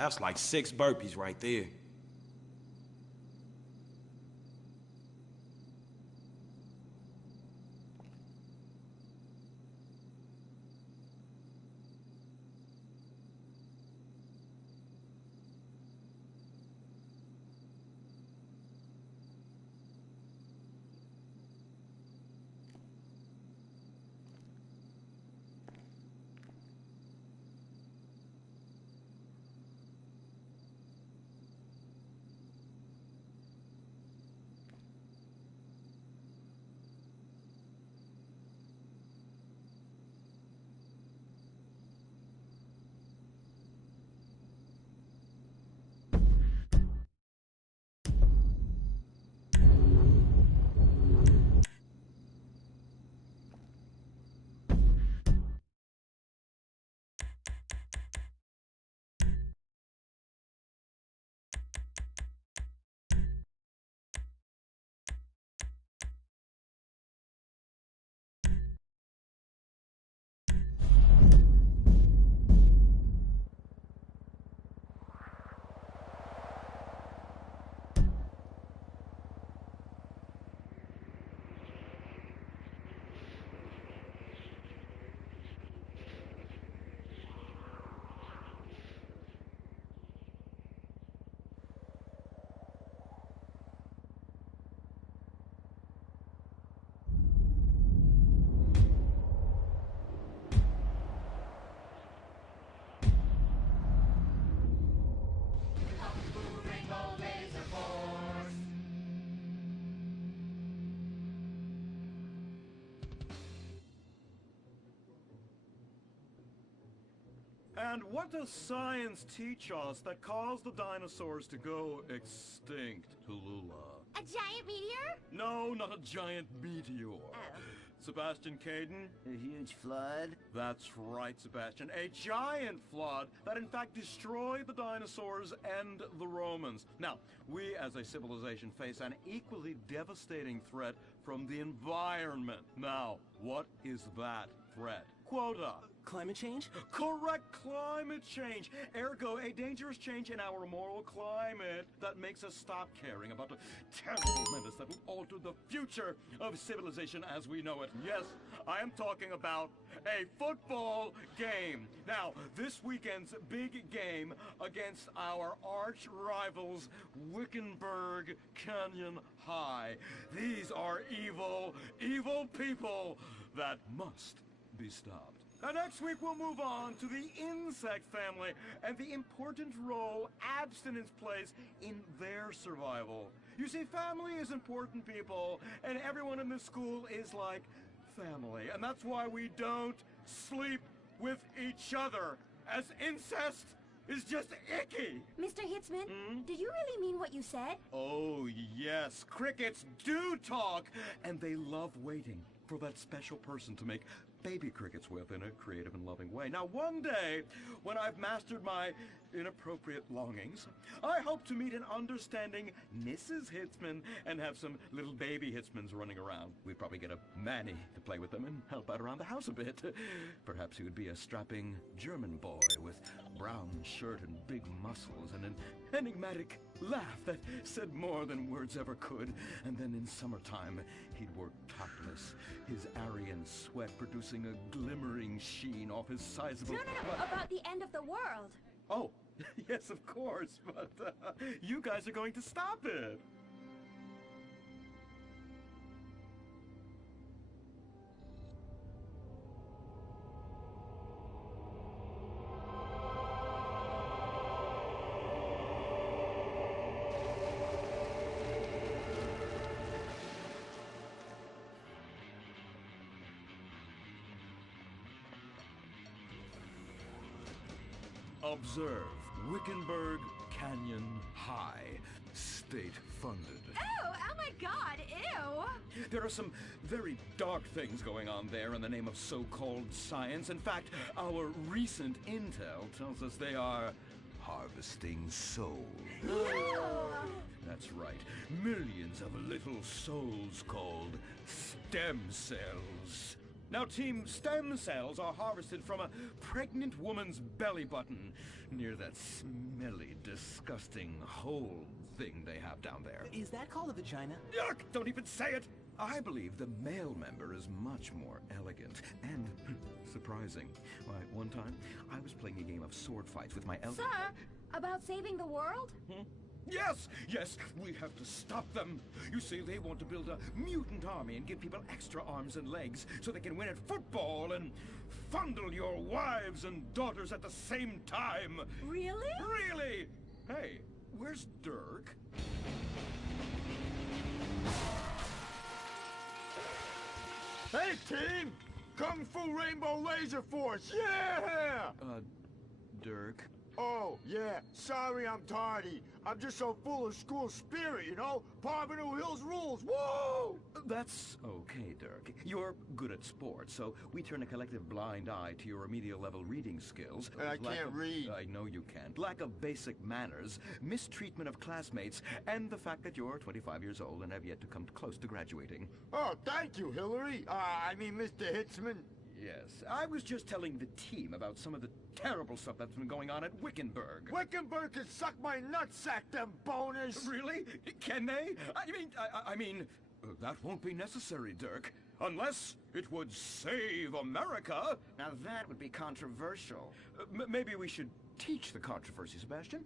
That's like 6 burpees right there. And what does science teach us that caused the dinosaurs to go extinct, Tallulah? A giant meteor? No, not a giant meteor. Oh. Sebastian Caden? A huge flood? That's right, Sebastian. A giant flood that in fact destroyed the dinosaurs and the Romans. Now, we as a civilization face an equally devastating threat from the environment. Now, what is that threat? Quota. Climate change? Correct, climate change. Ergo, a dangerous change in our moral climate that makes us stop caring about the terrible menace that will alter the future of civilization as we know it. Yes, I am talking about a football game. Now, this weekend's big game against our arch rivals, Wickenburg Canyon High. These are evil, evil people that must be stopped. Now, next week we'll move on to the insect family and the important role abstinence plays in their survival. You see, family is important, people, and everyone in this school is like family. And that's why we don't sleep with each other, as incest is just icky. Mr. Hitzman, did you really mean what you said? Oh, yes. Crickets do talk, and they love waiting for that special person to make baby crickets with in a creative and loving way. Now, one day, when I've mastered my inappropriate longings, I hope to meet an understanding Mrs. Hitzman and have some little baby Hitzmans running around. We'd probably get a Manny to play with them and help out around the house a bit. Perhaps he would be a strapping German boy with brown shirt and big muscles and an enigmatic laugh that said more than words ever could. And then in summertime, he'd work topless, his Aryan sweat producing a glimmering sheen off his sizable... No, about the end of the world. Oh, yes, of course, but you guys are going to stop it. Observe, Wickenburg Canyon High, state-funded. Oh my God, ew! There are some very dark things going on there in the name of so-called science. In fact, our recent intel tells us they are harvesting souls. Ew! That's right, millions of little souls called stem cells. Now, team, stem cells are harvested from a pregnant woman's belly button near that smelly, disgusting hole thing they have down there. Is that called a vagina? Yuck! Don't even say it! I believe the male member is much more elegant and surprising. Why, one time, I was playing a game of sword fights with my Sir, about saving the world? Yes, yes, we have to stop them. You see, they want to build a mutant army and give people extra arms and legs so they can win at football and fondle your wives and daughters at the same time. Really? Really? Hey, where's Dirk? Hey, team! Kung Fu Rainbow Laser Force, yeah! Dirk? Oh, yeah, sorry I'm tardy. I'm just so full of school spirit, you know? Parvenu Hills rules, whoa! That's okay, Dirk. You're good at sports, so we turn a collective blind eye to your remedial level reading skills. And I can't read. I know you can't. Lack of basic manners, mistreatment of classmates, and the fact that you're 25 years old and have yet to come close to graduating. Oh, thank you, Hillary. I mean, Mr. Hitzman. Yes, I was just telling the team about some of the terrible stuff that's been going on at Wickenburg. Wickenburg can suck my nutsack, them boners! Really? Can they? I mean, that won't be necessary, Dirk. Unless it would save America. Now that would be controversial. Maybe we should teach the controversy, Sebastian.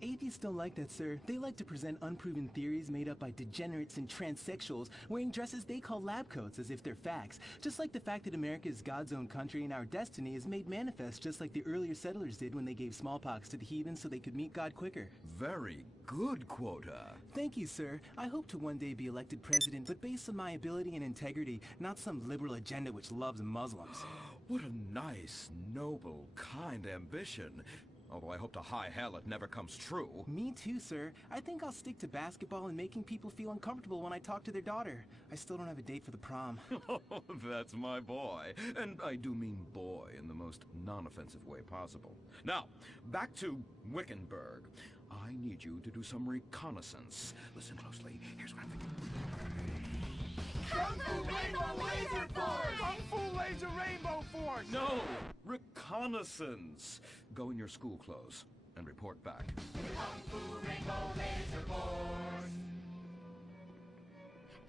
Atheists don't like that, sir. They like to present unproven theories made up by degenerates and transsexuals wearing dresses they call lab coats as if they're facts. Just like the fact that America is God's own country and our destiny is made manifest just like the earlier settlers did when they gave smallpox to the heathen so they could meet God quicker. Very good, Quota. Thank you, sir. I hope to one day be elected president, but based on my ability and integrity, not some liberal agenda which loves Muslims. What a nice, noble, kind ambition. Although I hope to high hell it never comes true. Me too, sir. I think I'll stick to basketball and making people feel uncomfortable when I talk to their daughter. I still don't have a date for the prom. Oh, that's my boy. And I do mean boy in the most non-offensive way possible. Now, back to Wickenburg. I need you to do some reconnaissance. Listen closely. Here's what I'm thinking. Kung Fu Rainbow Laser Force! Kung Fu Laser Rainbow Force! No! Reconnaissance! Go in your school clothes and report back. Kung Fu Rainbow Laser Force!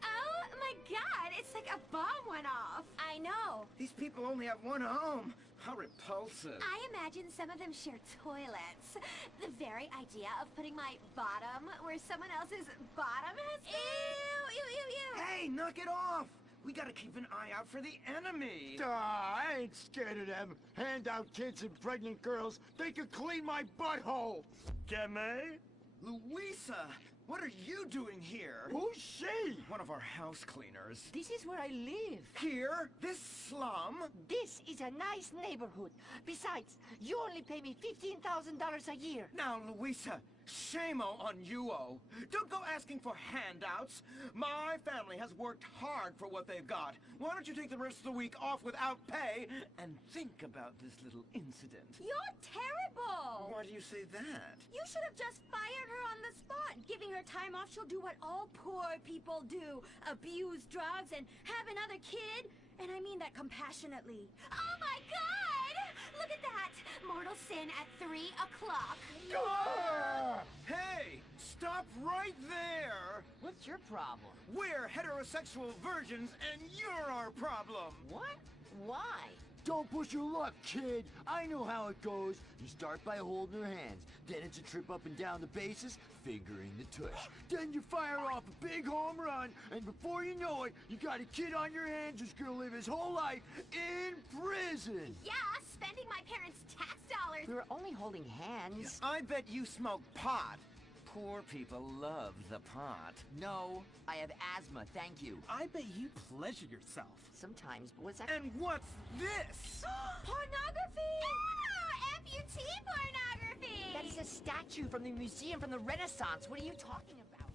Oh my god, it's like a bomb went off. I know. These people only have one home. How repulsive. I imagine some of them share toilets. The very idea of putting my bottom where someone else's bottom has been. Ew, ew, ew, ew. Hey, knock it off! We gotta keep an eye out for the enemy. I ain't scared of them. Handout kids and pregnant girls. They could clean my butthole. Can they? Louisa, what are you doing here? Who's she? One of our house cleaners. This is where I live. Here? This slum? This is a nice neighborhood. Besides, you only pay me $15,000 a year. Now, Louisa, shame-o on you-o. Don't go asking for handouts. My family has worked hard for what they've got. Why don't you take the rest of the week off without pay and think about this little incident? You're terrible. Why do you say that? You should have just fired her on the spot. Giving her time off, she'll do what all poor people do. Abuse drugs and have another kid. And I mean that compassionately. Oh my god! Look at that! Mortal sin at 3 o'clock. Ah! Hey, stop right there! What's your problem? We're heterosexual virgins and you're our problem. What? Why? Don't push your luck, kid. I know how it goes. You start by holding her hands. Then it's a trip up and down the bases, fingering the tush. Then you fire off a big home run, and before you know it, you got a kid on your hands who's gonna live his whole life in prison. Yeah, spending my parents' tax dollars. We were only holding hands. I bet you smoke pot. Poor people love the pot. No, I have asthma, thank you. I bet you pleasure yourself. Sometimes, but what's that? And what's this? Pornography! Oh, amputee pornography! That is a statue from the museum from the Renaissance. What are you talking about?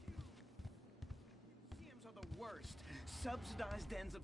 Museums are the worst. Subsidized dens of...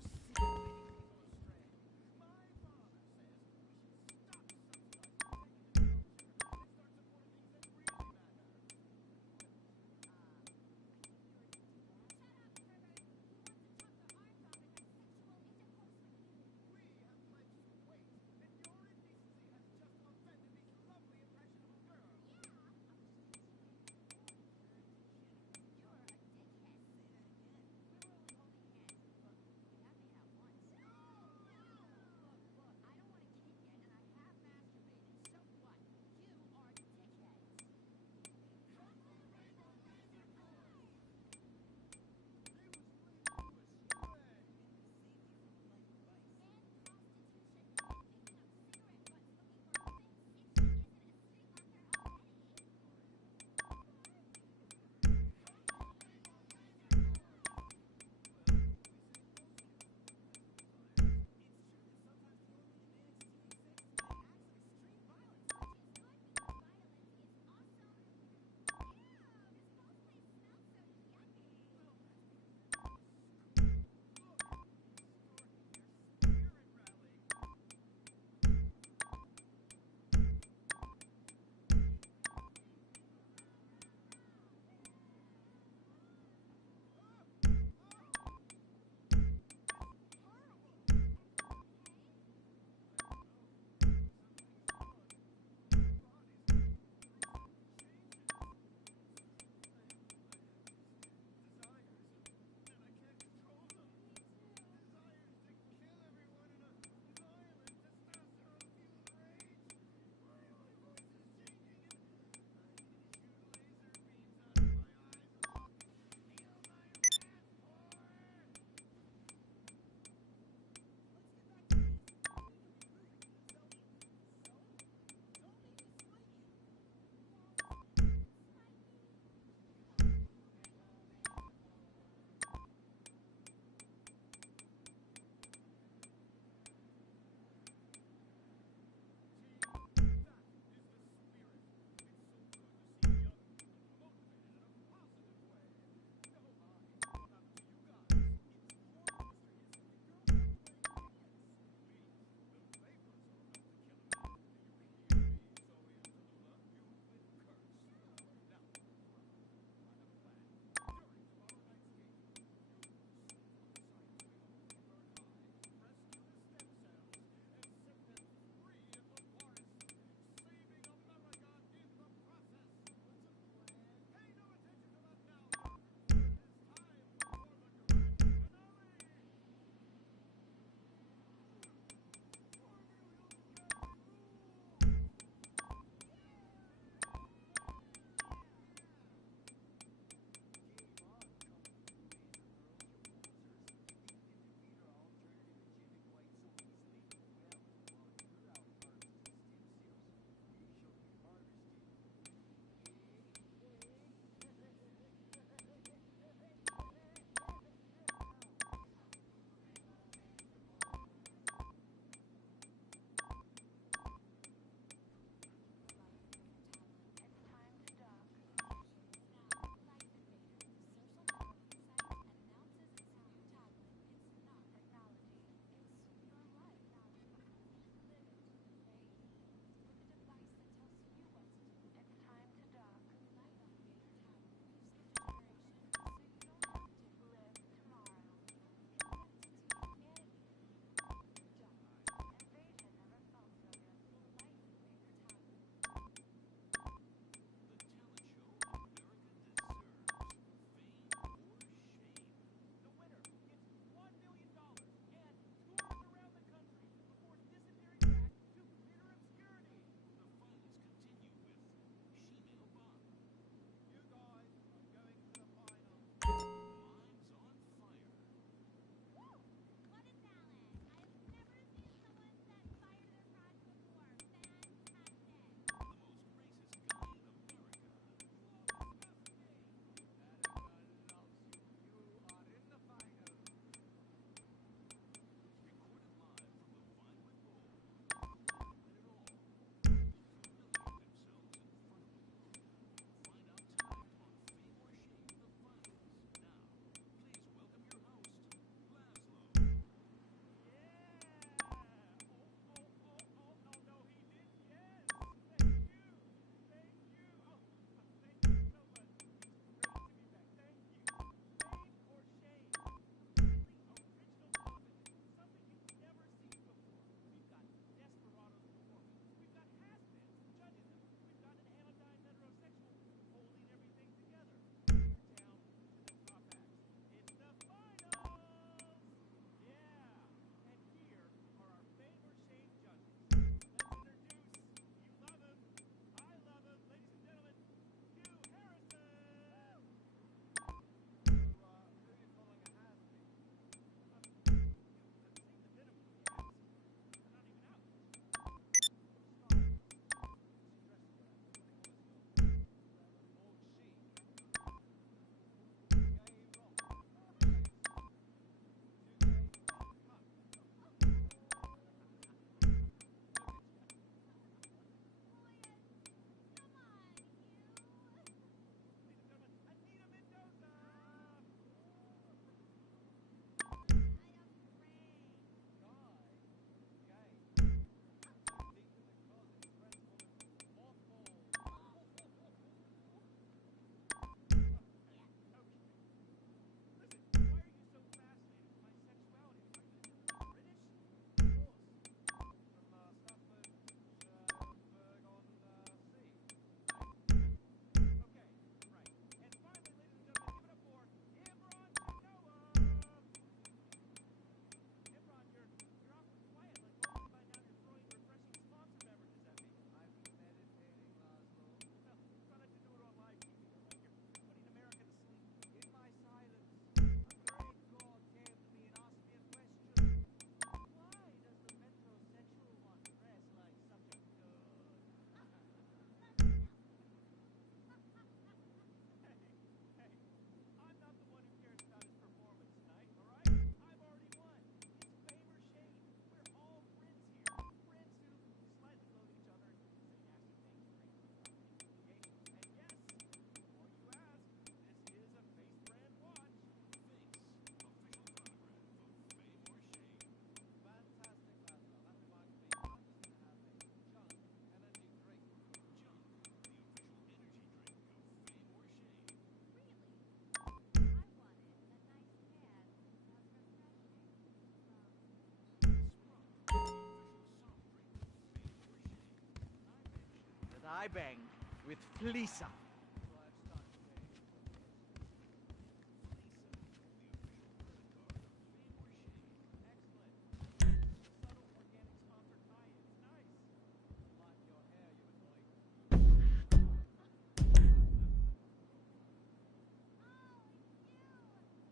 I banged with Lisa.